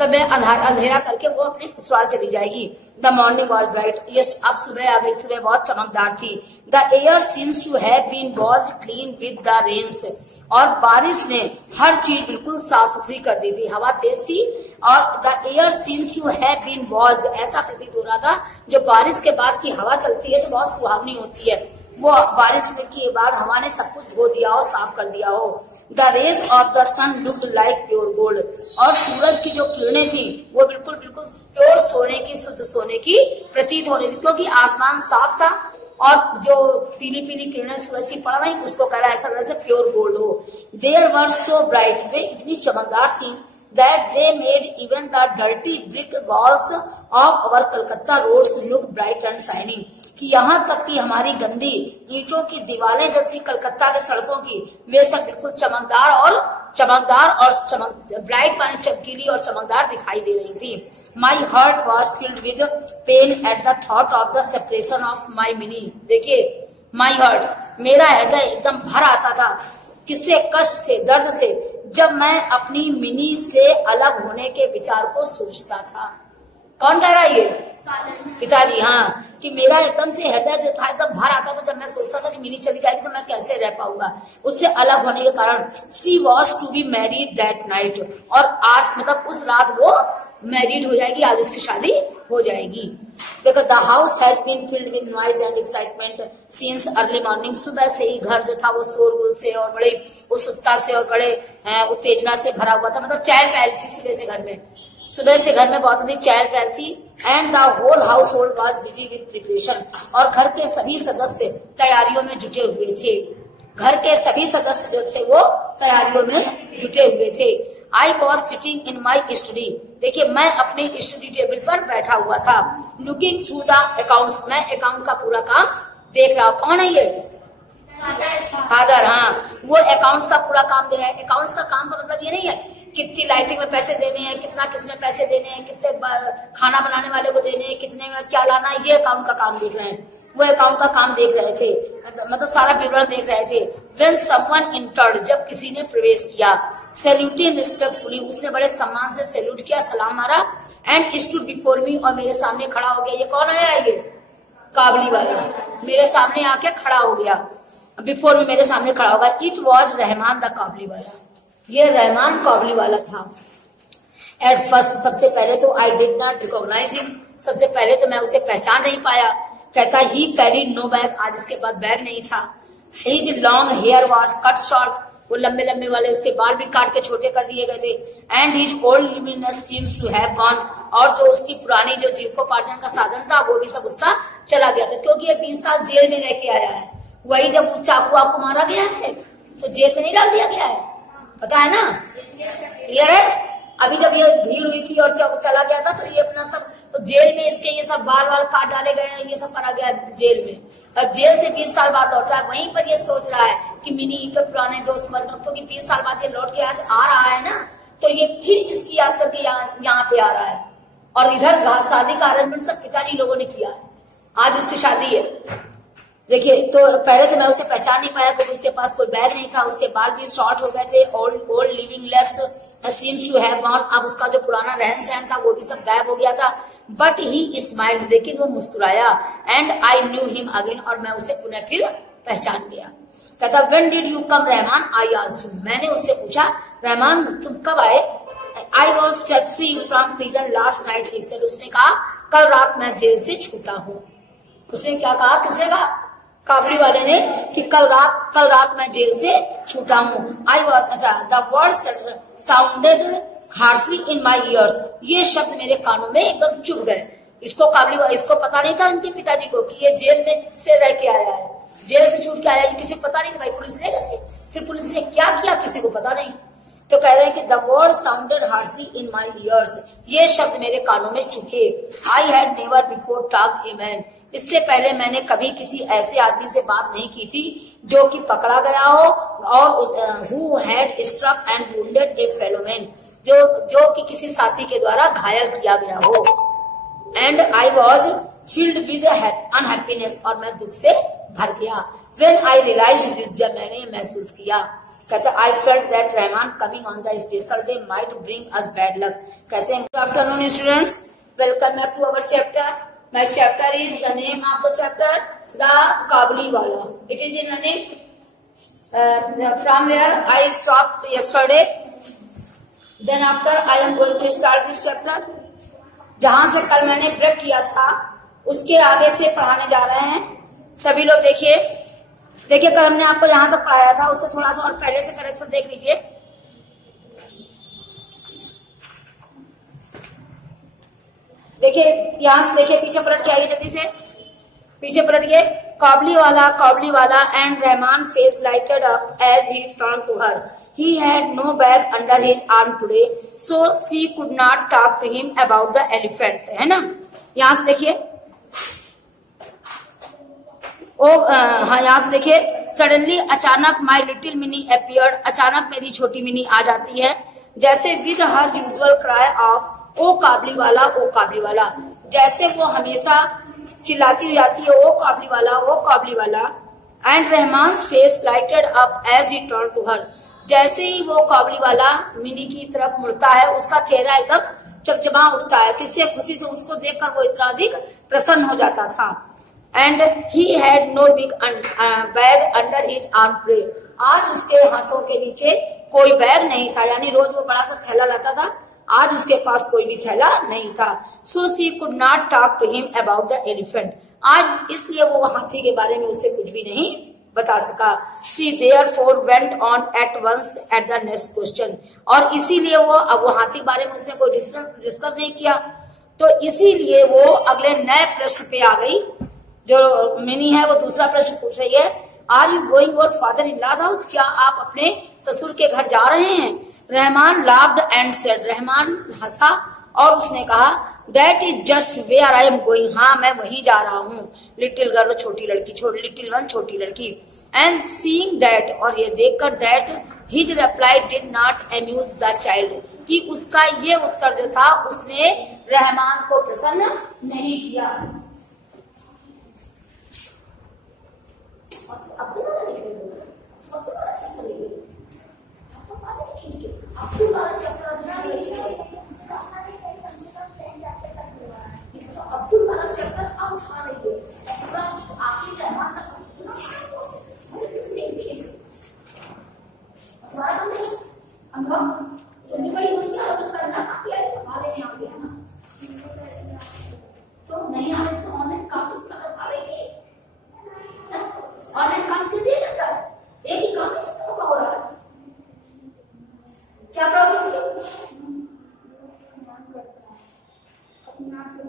मतलब मैं अंधेरा करके वो अपनी ससुराल चली जाएगी। द मॉर्निंग वॉज ब्राइट, ये अब सुबह आ गई, सुबह बहुत चमकदार थी। The air seems to have been washed clean with the rains, और बारिश ने हर चीज बिल्कुल साफ सुथरी कर दी थी, हवा तेज थी। और the air seems to have been washed, ऐसा प्रतीत हो रहा था जो बारिश के बाद की हवा चलती है तो बहुत सुहावनी होती है, वो बारिश के बाद हवा ने सब कुछ धो दिया हो, साफ कर दिया हो। The rays of the sun looked like pure gold, और सूरज की जो किरणें थी वो बिल्कुल बिल्कुल प्योर सोने की, शुद्ध सोने की प्रतीत हो रही थी, क्योंकि आसमान साफ था और जो पीली पीली किरणें सूरज की पड़ रही उसको कह रहा है ऐसा जैसे प्योर गोल्ड हो। देयर वर सो ब्राइट, वे इतनी चमकदार थी that they made even the dirty brick walls of our Calcutta roads look bright and shining, कि यहाँ तक कि हमारी गंदी ईंटों की दीवारें जो थी कलकत्ता के सड़कों की, वे सब बिल्कुल चमकदार और ब्राइट माने चमकीली और चमकदार दिखाई दे रही थी। My heart was filled with pain at the thought of the separation of my Minnie। देखिए my heart, मेरा हृदय एकदम भर आता था, किससे? कष्ट से, दर्द से, जब मैं अपनी मिनी से अलग होने के विचार को सोचता था। कौन कह रहा है ये? पिताजी। हाँ, कि मेरा एकदम से हृदय जो था एकदम भर आता था जब मैं सोचता था कि मिनी चली जाएगी तो मैं कैसे रह पाऊंगा उससे अलग होने के कारण। She was to be married that night, और आज मतलब उस रात वो मैरिड हो जाएगी, आज उसकी शादी हो जाएगी। देखो, the house has been filled with noise and excitement since early morning, सुबह से ही घर जो था वो शोरगुल से और बड़े उत्सुकता से और बड़े उत्तेजना से भरा हुआ था, मतलब चहल पहल थी सुबह से घर में, सुबह से घर में बहुत अधिक चहल पहल थी। And the whole household was busy with preparation, और घर के सभी सदस्य तैयारियों में जुटे हुए थे, घर के सभी सदस्य जो थे वो तैयारियों में जुटे हुए थे। I was sitting in my study, देखिए मैं अपने स्टडी टेबल पर बैठा हुआ था। लुकिंग थ्रू द अकाउंट्स, मैं अकाउंट का पूरा काम देख रहा हूँ। कौन है ये? फादर। हाँ, वो अकाउंट्स का पूरा काम दे रहा है। अकाउंट्स का काम का मतलब ये नहीं है कितनी लाइटिंग में पैसे देने हैं, कितना किसने पैसे देने हैं, कितने खाना बनाने वाले को देने हैं, कितने में क्या लाना है, ये अकाउंट का काम देख रहे हैं। वो अकाउंट का काम देख रहे थे, मतलब सारा विवरण देख रहे थे। When someone entered, जब किसी ने प्रवेश किया। Saluting respectfully, उसने बड़े सम्मान से सैल्यूट किया, सलाम मारा। And stood before me, और मेरे सामने खड़ा हो गया। ये कौन आया है? ये काबली वाला मेरे सामने आके खड़ा हो गया, बिफोर में मेरे सामने खड़ा होगा। इट वॉज रहमान द काबली वाला, ये रहमान काबली वाला था। एट फर्स्ट, सबसे पहले तो I did not recognise him, सबसे पहले तो मैं उसे पहचान नहीं पाया। कहता ही कैरीड नो बैग, आज इसके पास बैग नहीं था। His long hair was cut short, वो लंबे लंबे वाले उसके बाल भी काट के छोटे कर दिए गए थे। And his old liveliness seems to have gone, और जो उसकी पुरानी जो जीविकोपार्जन का साधन था वो भी सब उसका चला गया था, क्योंकि ये 20 साल जेल में रह के आया है। वही जब चाकू आपको मारा गया है तो जेल में नहीं डाल दिया गया है, पता है ना? क्लियर है? अभी जब ये भीड़ हुई थी और चला गया था तो ये अपना सब तो जेल में इसके ये सब बाल काट डाले गए हैं, ये सब करा गया जेल में। अब जेल से 20 साल बाद लौटा है, वहीं पर ये सोच रहा है कि मिनी के पुराने दोस्त वर्ग, क्योंकि 20 साल बाद ये लौट के आज आ रहा है ना, तो ये फिर इसकी याद करके यहाँ पे आ रहा है। और इधर शादी का अरेंजमेंट सब पिताजी लोगों ने किया, आज उसकी शादी है। देखिए, तो पहले तो मैं उसे पहचान नहीं पाया क्योंकि उसके पास कोई बैग नहीं था, उसके बाल भी शॉर्ट हो गए थे। Old liveliness seems to have gone, अब उसका जो पुराना रहन सहन था वो भी सब गायब हो गया था। बट ही स्माइल्ड, लेकिन वो मुस्कुराया। And I knew him again, और मैं उसे पुनः फिर पहचान गया। कहता, when did you come Rahman? I asked him, मैंने उससे पूछा रहमान तुम कब आए? I was set free from prison last night, he said, उसने कहा कल रात मैं जेल से छूटा हूँ। उसने क्या कहा? किसने कहा? काबली वाले ने, कि कल रात मैं जेल से छूटा हूँ। आई वॉज, अच्छा, the word sounded harshly in my ears, ये शब्द मेरे कानों में एकदम चुभ गए। इसको पता नहीं था इनके पिताजी को कि ये जेल में से रह के आया है, जेल से छूट के आया है, किसी को पता नहीं था। भाई पुलिस ले गए, फिर पुलिस ने क्या किया किसी को पता नहीं। तो कह रहे हैं कि the word sounded harshly in my ears, ये शब्द मेरे कानों में चुभे। I had never before talked a man, इससे पहले मैंने कभी किसी ऐसे आदमी से बात नहीं की थी जो कि पकड़ा गया हो, और who had struck and wounded a fellow man, जो कि किसी साथी के द्वारा घायल किया गया हो। And I was filled with unhappiness, और मैं दुख से भर गया। व्हेन आई रियलाइज्ड दिस, जब मैंने महसूस किया। कहते हैं I felt that Rahman coming on the special day might bring us bad luck. कहते हैं good afternoon students, welcome back to our chapter. My chapter is the name of the chapter the Kabuliwala. It is in running from where I stopped yesterday, then after I am going to start this chapter. जहां से कल मैंने break किया था उसके आगे से पढ़ाने जा रहे हैं। सभी लोग देखिए कल हमने आपको जहां तक पढ़ाया था उससे थोड़ा सा और पहले से करेक्शन देख लीजिए। देखिए यहां से देखिए, पीछे पलट के आइए, जल्दी से पीछे पलट के। Kabuliwala and Rahman face lighted up as he turn to her. He had no bag under his arm today, so she could not talk to him about the elephant। है ना, यहां से देखिए हाँ यहाँ से देखिए। सडनली अचानक माई लिटिल मिनी अपीयर्ड, अचानक मेरी छोटी मिनी आ जाती है। जैसे with her usual cry of O Kabuliwala, ओ काबुली वाला, जैसे वो हमेशा चिल्लाती हुई जाती है ओ Kabuliwala, O Kabuliwala. And Rahman face lighted up as he turn to her, जैसे ही वो काबुली वाला मिनी की तरफ मुड़ता है उसका चेहरा एकदम चमचमा उठता है। किससे? खुशी से। उसको देखकर वो इतना अधिक प्रसन्न हो जाता था। And he had no big bag under his arm tray, आज उसके हाथों के नीचे कोई बैग नहीं था, यानी रोज वो बड़ा सा थैला लाता था, आज उसके पास कोई भी थैला नहीं था। So she could not talk to him about the elephant, आज इसलिए वो हाथी के बारे में उससे कुछ भी नहीं बता सका। She therefore went on at once at the next question, और इसीलिए वो हाथी के बारे में उसने कोई डिस्कस नहीं किया, तो इसीलिए वो अगले नए प्रश्न पे आ गई। जो मिनी है वो दूसरा प्रश्न पूछ रही है, are you going your father in law's house, क्या आप अपने ससुर के घर जा रहे हैं? Rahman laughed and said, Rahman हंसा और उसने कहा that is just where I am going, हाँ मैं वहीं जा रहा हूँ। लिटिल गर्ल छोटी लड़की, लिटिल वन छोटी लड़की। एंड सीइंग दैट, और ये देखकर that his reply did not amuse the child, कि उसका ये उत्तर जो था उसने रहमान को प्रसन्न नहीं किया। तो नहीं आ रहे तो ऑनलाइन काम आ रही थी, ऑनलाइन काम क्यों दिया जाता है? एक ही काम हो रहा है, क्या प्रॉब्लम थी?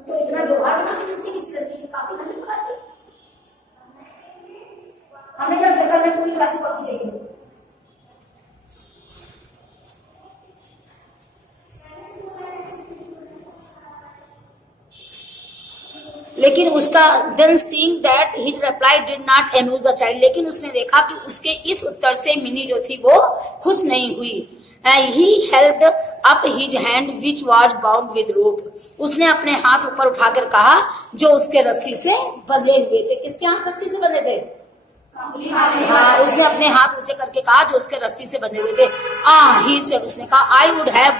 तो इतना व्यवहार बना के छुट्टी किस लड़की की काफी नहीं पकाती, हमें क्या देखा में पूरी क्लास पढ़नी चाहिए। लेकिन उसका then seeing that his reply did not amuse the child, लेकिन उसने देखा कि उसके इस उत्तर से मिनी जो थी वो खुश नहीं हुई। He helped up his hand which was bound with rope, उसने अपने हाथ ऊपर उठाकर कहा जो उसके रस्सी से बंधे हुए थे। किसके हाथ रस्सी से बंधे थे? हाँ, उसने अपने हाथ ऊंचे करके कहा जो उसके रस्सी से बंधे हुए थे। ही सेड, उसने कहा I would have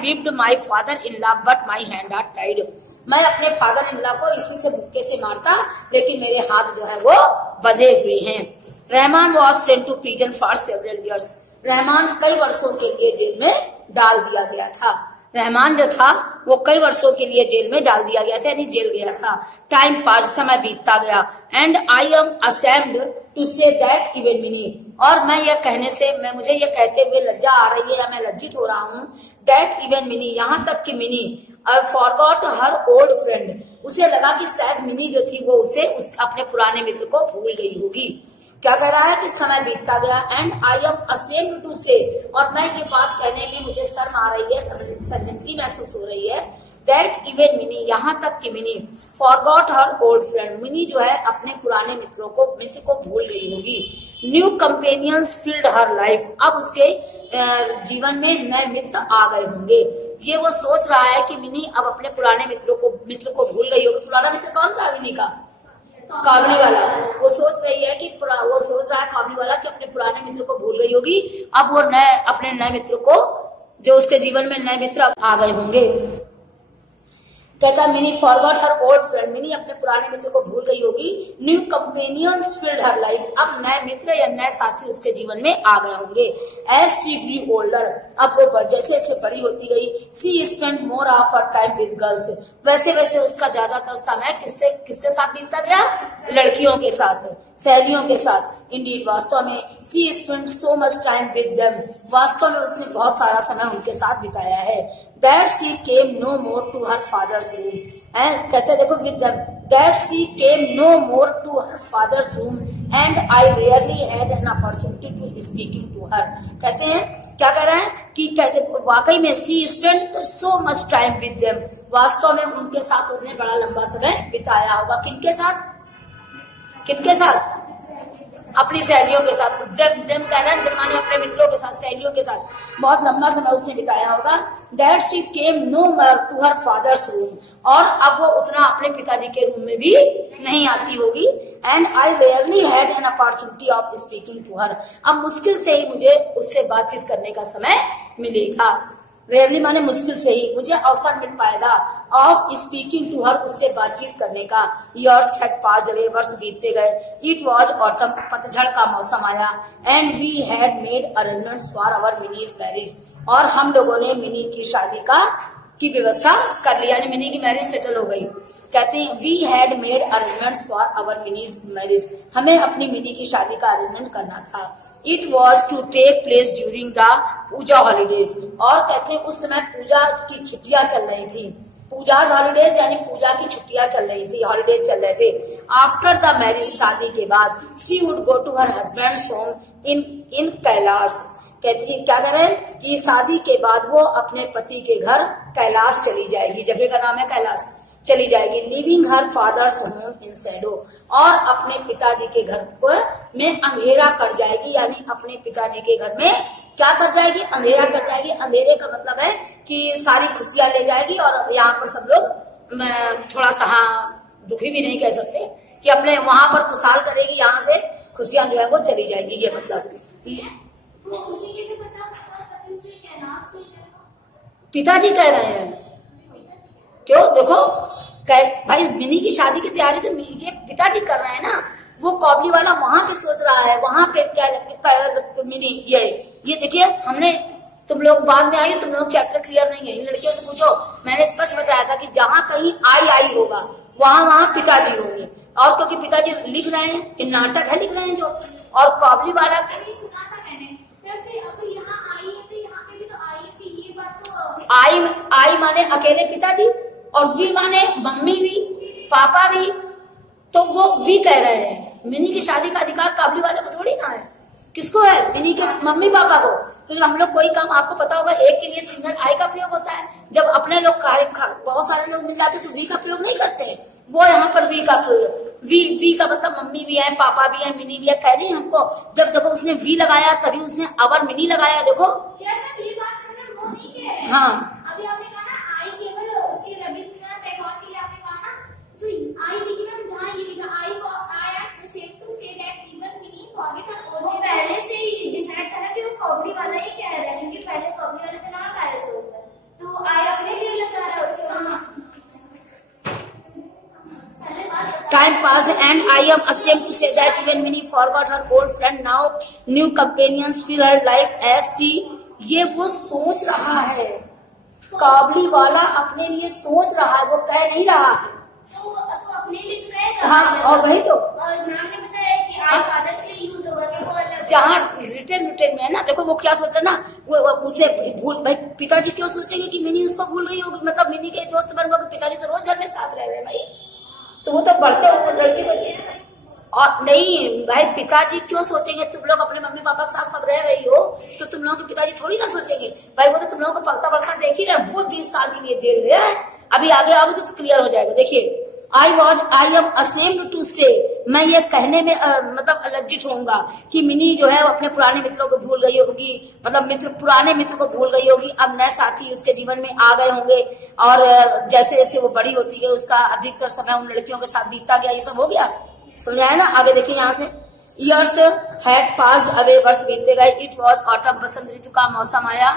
whipped my father in law but my hand are tied, मैं अपने फादर इन लॉ को इसी से मुक्के से मारता, लेकिन मेरे हाथ जो है वो बंधे हुए हैं। Rahman was sent to prison for several years, Rahman कई वर्षों के लिए जेल में डाल दिया गया था। रहमान जो था वो कई वर्षों के लिए जेल में डाल दिया गया था, यानी जेल गया था। टाइम पास, समय बीतता गया। And I am ashamed to say that even Mini, और मैं ये कहने से, मुझे ये कहते हुए लज्जा आ रही है या मैं लज्जित हो रहा हूँ। दैट इवन मिनी, यहाँ तक कि mini forgot her old friend, उसे लगा कि शायद मिनी जो थी वो अपने पुराने मित्र को भूल गई होगी। क्या कह रहा है कि समय बीतता गया। And I am ashamed to say, और मैं ये बात कहने में मुझे शर्म आ रही है, शर्मिंदगी महसूस हो रही है। दैट इवन मिनी, यहाँ तक कि mini forgot her old friend, mini जो है अपने पुराने मित्र को भूल गई होगी। न्यू कंपेनियंस फिल्ड हर लाइफ, अब उसके जीवन में नए मित्र आ गए होंगे। ये वो सोच रहा है कि मिनी अब अपने पुराने मित्र को भूल गई होगी। पुराना मित्र कौन था मिनी का? काबली वाला वो सोच रही है कि वो सोच रहा है काबली वाला कि अपने पुराने मित्र को भूल गई होगी, अब वो अपने नए मित्र को, जो उसके जीवन में नए मित्र आ गए होंगे। कहता mini forgot her old friend, mini अपने पुराने मित्र को भूल गई होगी। न्यू कंपेनियंस फिल्ड हर लाइफ, अब नए मित्र या नए साथी उसके जीवन में आ गए होंगे। एज शी ग्रू ओल्डर, अब वो जैसे जैसे बड़ी होती गई, she spend more of her time with girls, वैसे वैसे उसका ज्यादातर समय किसके साथ बीतता गया? लड़कियों के साथ, सहेलियों के साथ। इंडीड, वास्तव में she spend so much time with them, वास्तव में उसने बहुत सारा समय उनके साथ बिताया है। That she came no more to her father's room, and कहते देखो with them, that she came no more to her father's room and I rarely had an opportunity to speaking to her. कहते हैं क्या कह रहे हैं कि कहते वाकई में she spend so much time with them, वास्तव में उनके साथ उन्होंने बड़ा लंबा समय बिताया होगा। किनके साथ? किनके साथ? अपनी सहेलियों के साथ। देम कह रहे हैं माने अपने मित्रों के साथ, सहेलियों के साथ बहुत लंबा समय उसने बिताया होगा। That she came no more to her father's room, और अब वो उतना अपने पिताजी के रूम में भी नहीं आती होगी। And I rarely had an opportunity of speaking to her, अब मुश्किल से ही मुझे उससे बातचीत करने का समय मिलेगा। रेयरली माने मुश्किल से ही मुझे अवसर मिल पाएगा ऑफ स्पीकिंग टू हर, उससे बातचीत करने का। ईयर्स हैड पास्ड अवे, वर्ष बीतते गए। इट वाज ऑटम, पतझड़ का मौसम आया। And we had made arrangements for our Mini's marriage, और हम लोगों ने मिनी की शादी की व्यवस्था कर लिया, यानी मिनी की मैरिज सेटल हो गई। कहते हैं we had made arrangements for our Mini's marriage, हमें अपनी मिनी की शादी का अरेंजमेंट करना था। It was to take place during the puja holidays, और कहते हैं उस समय पूजा की छुट्टियां चल रही थी। पूजाज हॉलीडेज यानी पूजा की छुट्टियां चल रही थी, हॉलीडेज चल रहे थे। आफ्टर द मैरिज, शादी के बाद, she would go to her husband's home in Kailash. कहती है क्या कह रहे हैं कि शादी के बाद वो अपने पति के घर कैलाश चली जाएगी, जगह का नाम है कैलाश, चली जाएगी। Living her father's home in Shadow, और अपने पिताजी के घर को में अंधेरा कर जाएगी, यानी अपने पिताजी के घर में क्या कर जाएगी? अंधेरा कर जाएगी। अंधेरे का मतलब है कि सारी खुशियां ले जाएगी, और यहाँ पर सब लोग थोड़ा सा दुखी भी नहीं कह सकते कि अपने वहां पर खुशहाल करेगी, यहाँ से खुशियां जो है वो चली जाएगी, ये मतलब। पिताजी कह रहे हैं, क्यों? देखो भाई मिनी की शादी की तैयारी तो ये पिताजी कर रहे हैं ना, वो कॉबली वाला वहां पे सोच रहा है, वहां पे क्या मिनी ये देखिए, हमने तुम लोग बाद में आई, तुम लोग चैप्टर क्लियर नहीं है, इन लड़कियों से पूछो। मैंने स्पष्ट बताया था कि जहां कहीं आई होगा वहां पिताजी होंगे, और क्योंकि पिताजी लिख रहे हैं, ये नाटक है, लिख रहे हैं जो, और कॉबली वाला सुना था मैंने। फिर अगर यहाँ आई है तो यहाँ पे भी तो आई, फिर ये बात तो आई माने अकेले पिताजी, और वी माने मम्मी भी, पापा भी, तो वो वी कह रहे हैं। मिनी की शादी का अधिकार काबली वाले को थोड़ी ना है, किसको है? मिनी के मम्मी पापा को। तो जब हम लोग कोई काम, आपको पता होगा, एक के लिए सिंगल आई का प्रयोग होता है, जब अपने लोग बहुत सारे लोग मिल जाते तो वी का प्रयोग नहीं करते, वो यहाँ पर वी का प्रयोग। वी का मतलब मम्मी भी है, पापा भी है, मिनी भी है, कह रही है हमको। जब देखो उसने वी लगाया तभी उसने अवर मिनी लगाया, देखो। हाँ, अभी आपने कहा ना आई केवल उसके रविंद्रनाथ टैगोर के लिए आपने कहा ना, तो आई देखिए ना, जहाँ ये लिखा आई को I am ashamed to say that even mini forget her own, वो पहले से ही डिसाइड था ना कि वो कॉबली वाला ही कह रहा है, क्योंकि पहले कॉबली वाले का नाम आया था ऊपर, तो आई अपने लिए लगा रहा है उसके। Time passed and I am ashamed to say that even Minnie forgot her old friend, now new companions fill her life as she, ये वो सोच रहा है, काबली वाला अपने लिए सोच रहा है, वो कह नहीं रहा है। तो अपने लिए तो कहेगा। हाँ, और वही तो। और नाम ने बताया कि आई फादर के लिए यूज होगा, कि वो अलग जहाँ रिटर्न में है ना, देखो वो क्या सोच रहा ना, वो उसे भूल, भाई पिताजी क्यों सोचेंगे कि मिनी उसको भूल गई होगी, मतलब मिनी के दोस्त बन गए, पिताजी तो रोज घर में साथ रह रहे हैं भाई, तो वो तो बढ़ते हुए लड़की को। और नहीं भाई, पिताजी क्यों सोचेंगे? तुम लोग अपने मम्मी पापा के साथ सब रह रही हो, तो तुम लोगों के पिताजी थोड़ी ना सोचेंगे भाई, वो तो तुम लोगों को पलता पलता देख ही रहे। वो 20 साल के लिए जेल गया है, अभी आगे आओगे तो क्लियर हो जाएगा। देखिए, आई एम असेम्ड टू से, मैं ये कहने में मतलब लज्जित होऊंगा कि मिनी जो है वो अपने पुराने मित्रों को भूल गई होगी, मतलब पुराने मित्र को भूल गई होगी, अब नए साथी उसके जीवन में आ गए होंगे, और जैसे जैसे वो बड़ी होती है उसका अधिकतर समय उन लड़कियों के साथ बीतता गया, ये सब हो गया। समझाया ना। आगे देखिए यहाँ से, ईयर्स हैड पास्ड अवे, वर्ष बीतते गए, इट वॉज ऑटम, बसंत ऋतु का मौसम आया,